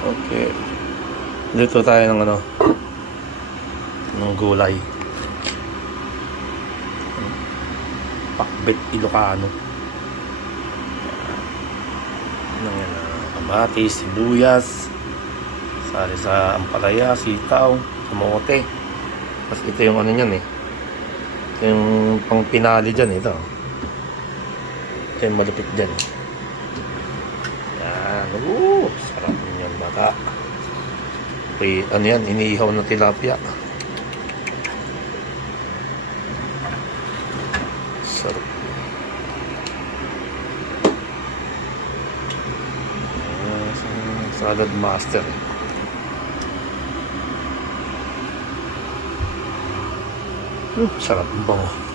Okay. Luto tayo ng ano, ng gulay. Pakbet Ilocano. Nang yan, kamatis, sibuyas, sali sa ampalaya, sitaw, kamote. Tapos ito yung ano niyan eh. Ito yung pang pinali dyan, ito. Ito yung malupit dyan. Yan. Sarap yan baka. Ano yan, iniihaw na tilapia. Sarap. Salad master. Sarap ang bango.